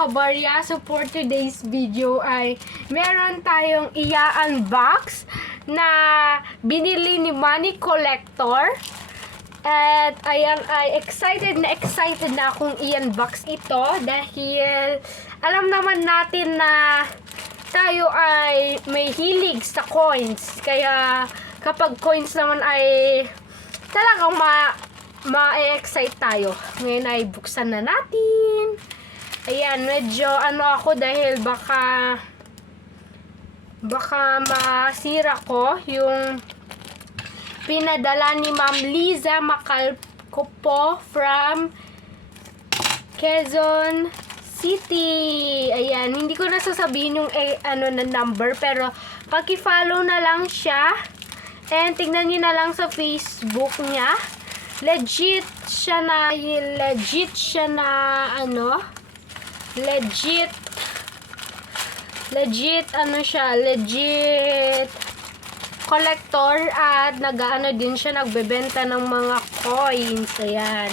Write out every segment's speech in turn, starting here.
kabarya. So for today's video ay meron tayong i-unbox na binili ni Money Collector. At ayan, ay excited na akong i-unbox ito dahil alam naman natin na tayo ay may hilig sa coins. Kaya kapag coins naman ay talagang ma-excite tayo. Ngayon ay buksan na natin. Ayan, medyo ako dahil baka masira ko yung pinadala ni Ma'am Liza Macalpo po from Quezon City. Ayan, hindi ko nasasabihin yung na number, pero paki-follow na lang siya. And tingnan niyo na lang sa Facebook niya. Legit collector at din siya, nagbebenta ng mga coins. Ayan.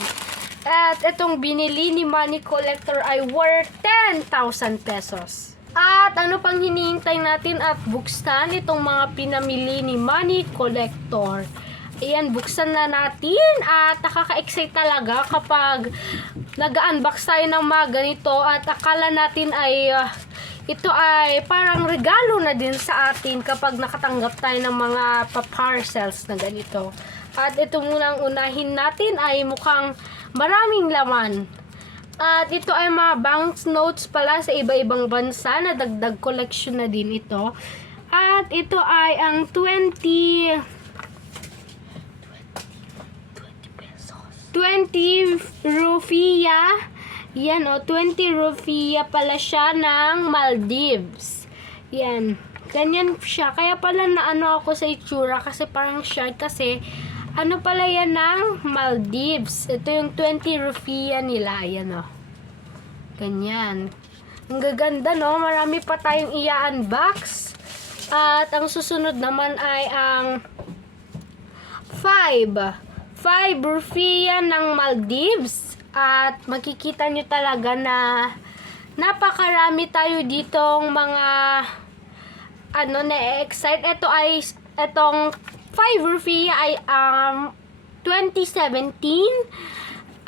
At itong binili ni Money Collector ay worth 10,000 pesos. At ano pang hinihintay natin at buksan itong mga pinamili ni Money Collector. Ayan, buksan na natin at nakaka-excite talaga kapag nag-unbox tayo ng mga ganito at akala natin ay ito ay parang regalo na din sa atin kapag nakatanggap tayo ng mga pa-parcels na ganito. At ito munang unahin natin ay mukhang maraming laman. At ito ay mga banknotes pala sa iba-ibang bansa na dagdag collection na din ito. At ito ay ang 20 rupiah. Yan 20 rupiah pala siya ng Maldives. Yan. Ganyan siya. Kaya pala na ako sa itsura kasi parang shark kasi pala yan ng Maldives. Ito yung 20 rupiah nila. Ayan Ganyan. Ang gaganda Marami pa tayong i-unbox. At ang susunod naman ay ang 5 rupiah ng Maldives. At makikita nyo talaga na napakarami tayo ditong mga na-excite. Itong 5 rupiah ay 2017.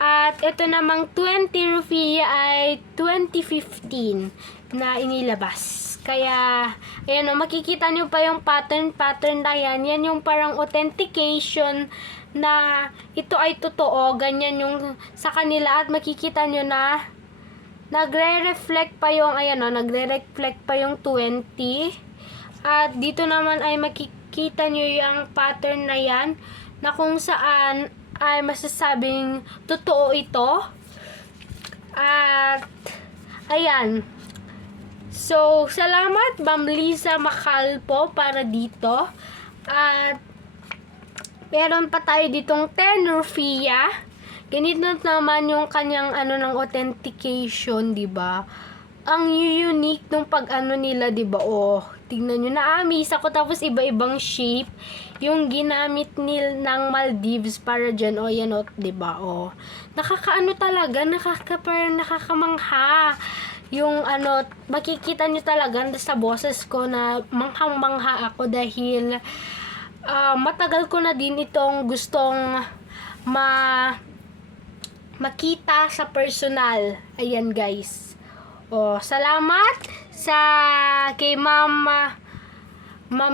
At ito namang 20 rupiah ay 2015 na inilabas. Kaya, ayan makikita nyo pa yung pattern na yan. Yan yung parang authentication na ito ay totoo. Ganyan yung sa kanila. At makikita nyo na nagre-reflect pa yung, nagre-reflect pa yung 20. At dito naman ay makikita nyo yung pattern na yan na kung saan ay masasabing totoo ito. At ayan. So, salamat Ma'am Liza Macalpo para dito. At meron pa tayo ditong 10 rupiah. Ganito naman yung kanyang ng authentication, 'di ba? Ang unique nung nila, 'di ba? Tingnan niyo, na-amaze ako, tapos iba-ibang shape yung ginamit ng Maldives para diyan. Yan 'di ba? Nakakaano talaga, parang nakakamangha. Yung makikita niyo talaga sa boses ko na manghang-mangha ako dahil matagal ko na din itong gustong makita sa personal. Ayan guys. Salamat kay Ma'am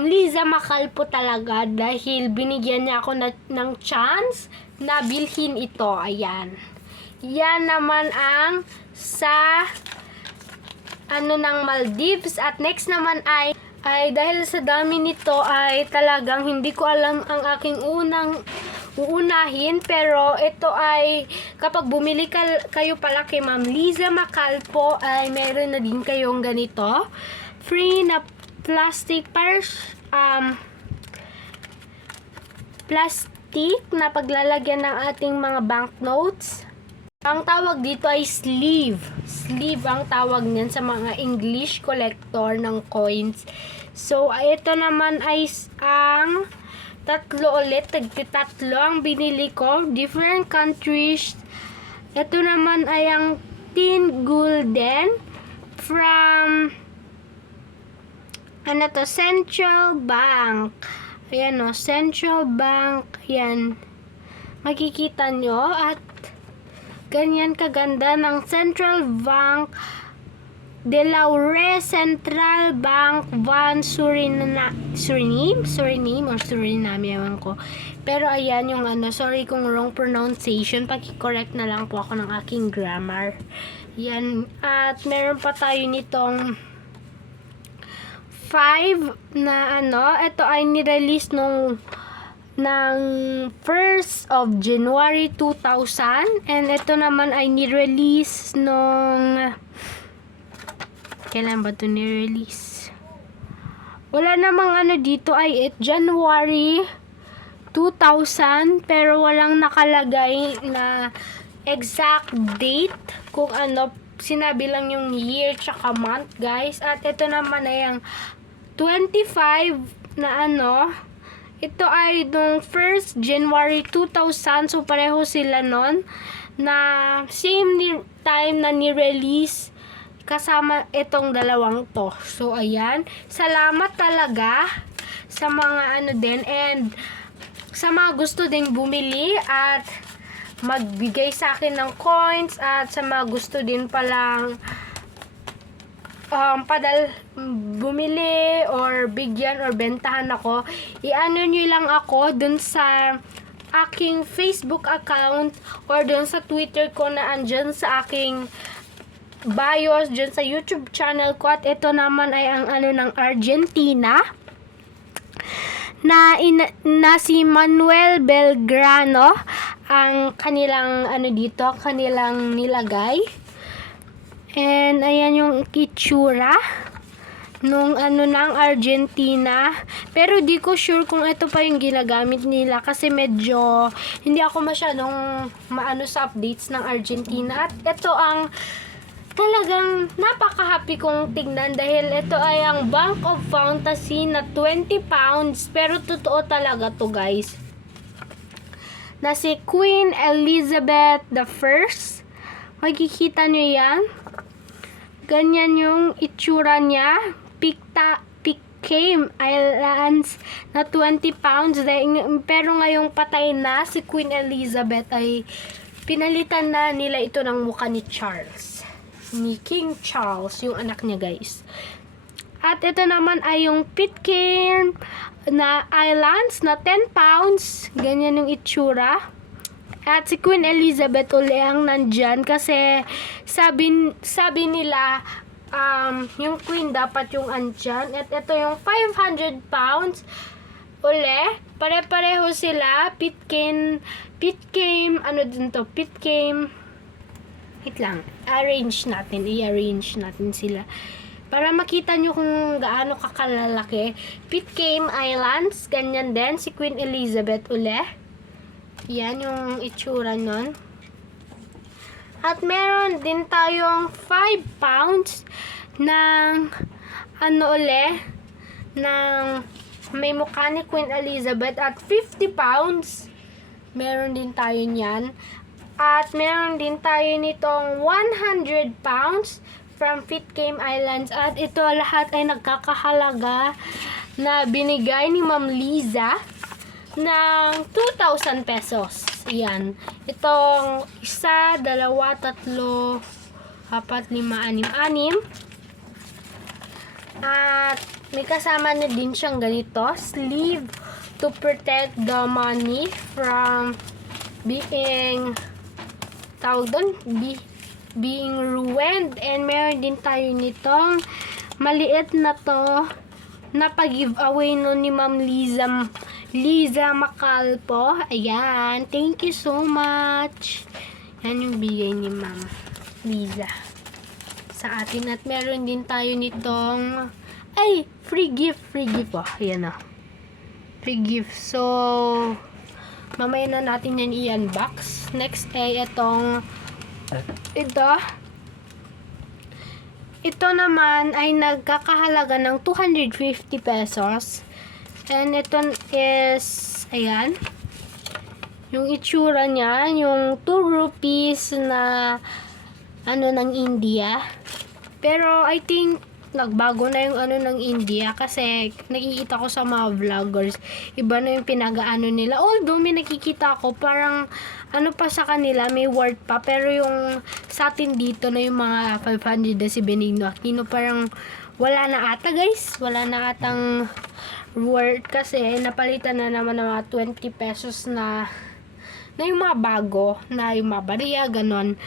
Liza Macalpo talaga dahil binigyan niya ako ng chance na bilhin ito. Ayan. Yan naman ang sa ng Maldives. At next naman ay dahil sa dami nito ay talagang hindi ko alam ang aking uunahin, pero ito ay kapag bumili kayo pala kay Ma'am Liza Macalpo ay meron na din kayong ganito free na plastic na paglalagyan ng ating mga banknotes. Ang tawag dito ay sleeve. Sleeve ang tawag niyan sa mga English collector ng coins. So, ito naman ay ang tatlo ulit. Tatlo ang binili ko. Different countries. Ito naman ay ang tin gulden. from ano to, Central Bank. Ayan o, Central Bank. Ayan. Makikita nyo at ganyan kaganda ng Central Bank de Laure Central Bank Van Suriname or Suriname, ewan ko. Pero ayan yung ano, sorry kung wrong pronunciation, paki-correct na lang po ako ng aking grammar. Yan, at meron pa tayo nitong 5 na ano, ito ay nirelease ng 1st of January 2000, and ito naman ay nirelease nung kailan ba ito nirelease? Wala namang ano dito, ay January 2000, pero walang nakalagay na exact date kung ano, sinabi lang yung year tsaka month, guys. At ito naman ay ang 25 na ano, ito ay nung 1st January 2000, so pareho sila nun, na same time na ni-release kasama itong dalawang to. So ayan, salamat talaga sa mga ano din, and sa mga gusto ding bumili at magbigay sa akin ng coins, at sa mga gusto din palang bumili or bigyan or bentahan ako, i-ano nyo lang ako dun sa aking Facebook account or dun sa Twitter ko na andyan sa aking bios, dyan sa YouTube channel ko. At ito naman ay ang ano ng Argentina na si Manuel Belgrano ang kanilang ano dito, kanilang nilagay. And ayan yung itsura nung ano ng Argentina. Pero di ko sure kung ito pa yung ginagamit nila kasi medyo hindi ako masyadong maano sa updates ng Argentina. At ito ang talagang napaka-happy kong tignan dahil ito ay ang Bank of Fantasy na 20 pounds. Pero totoo talaga to, guys. Na si Queen Elizabeth I. Makikita nyo yan. Ganyan yung itsura niya. Pitcairn Islands na 20 pounds. Pero ngayong patay na si Queen Elizabeth ay pinalitan na nila ito ng mukha ni Charles. Ni King Charles, yung anak niya, guys. At ito naman ay yung Pitcairn na Islands na 10 pounds. Ganyan yung itsura. At si Queen Elizabeth uli ang nandyan kasi sabi nila yung Queen dapat yung andyan. At ito yung 500 pounds uli. Pare-pareho sila. Pitcairn, ano din to? Pitcairn. Wait lang. I-arrange natin sila. Para makita nyo kung gaano kakalalaki. Pitcairn Islands, ganyan din. Si Queen Elizabeth uli. Yan yung itsura nun. At meron din tayong 5 pounds ng ano uli, ng may mukha ni Queen Elizabeth. At 50 pounds, meron din tayo niyan. At meron din tayo nitong 100 pounds from Pitcairn Islands. At ito lahat ay nagkakahalaga na binigay ni Ma'am Liza ng 2,000 pesos. Yan. Itong 1, 2, 3, 4, 5, 6, 6. At may kasama na din siyang ganito, sleeve to protect the money from being being ruined. And meron din tayo nitong maliit na to na pag-giveaway no ni Ma'am Liza Macalpo. Ayan. Thank you so much. Yan yung bigay ni Ma'am Liza sa atin. At meron din tayo nitong free gift po. Ayan o. Free gift. So, mamaya na natin yan i-unbox. Next ay itong ito naman ay nagkakahalaga ng 250 pesos. And ito is, ayan, yung itsura niya, yung 2 rupees na, ano, ng India. Pero I think nagbago na yung ano ng India kasi nakikita ko sa mga vloggers, iba na yung pinagaano nila. Although may nakikita ko parang ano pa sa kanila, may word pa, pero yung sa atin dito na yung mga 500 na si Benigno Aquino parang wala na ata guys, wala na atang word kasi napalitan na naman ng mga 20 pesos na yung mga bago, na yung mga bariya, ganon.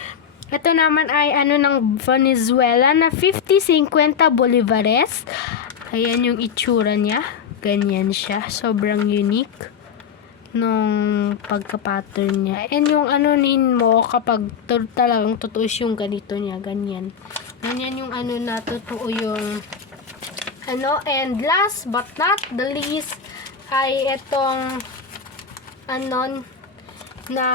Ito naman ay ano ng Venezuela na 50-50 bolivares. Ayan yung itsura niya. Ganyan siya. Sobrang unique nung pagka-pattern niya. And yung ano mo kapag talagang totoo yung ganito niya. Ganyan. Ganyan yung ano na totoo yung ano. And last but not the least ay itong ano na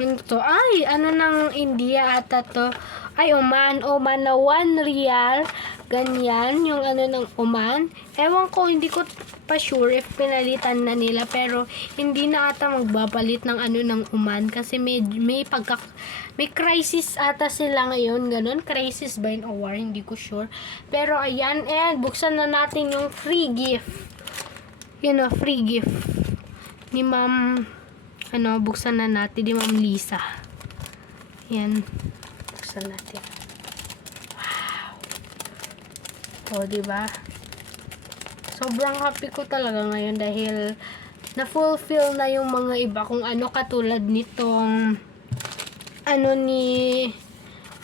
yun to. Ay, ano ng India ata to. Ay, Oman na 1 real. Ganyan, yung ano ng Oman. Ewan ko, hindi ko pa sure if pinalitan na nila. Pero, hindi na ata magbabalit ng ano ng Oman. Kasi may crisis ata sila ngayon. Ganon, crisis ba yun o war? Hindi ko sure. Pero, ayan. And, buksan na natin yung free gift. Yun o, free gift. Ni Ma'am buksan na natin di Ma'am Lisa. Yan. Buksan natin. Wow. O, diba? Sobrang happy ko talaga ngayon dahil na-fulfill na yung mga iba kung ano katulad nitong ano ni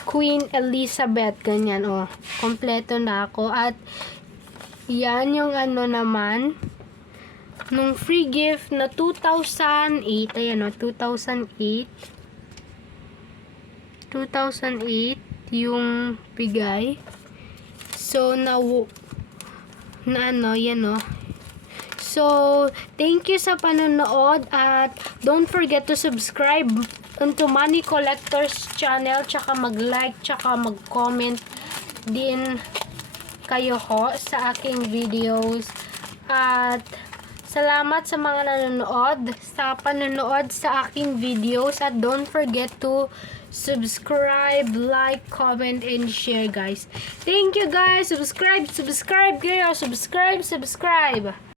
Queen Elizabeth. Ganyan, o. Kompleto na ako. At yan yung ano naman nung free gift na 2008, ayan o, 2008 yung bigay. So, na ano, yan o. So, thank you sa panonood at don't forget to subscribe onto Money Collectors channel, tsaka mag-like, tsaka mag-comment din kayo ho sa aking videos. At salamat sa mga nanonood, sa panonood sa aking videos. At don't forget to subscribe, like, comment, and share, guys. Thank you, guys. Subscribe kayo. Subscribe.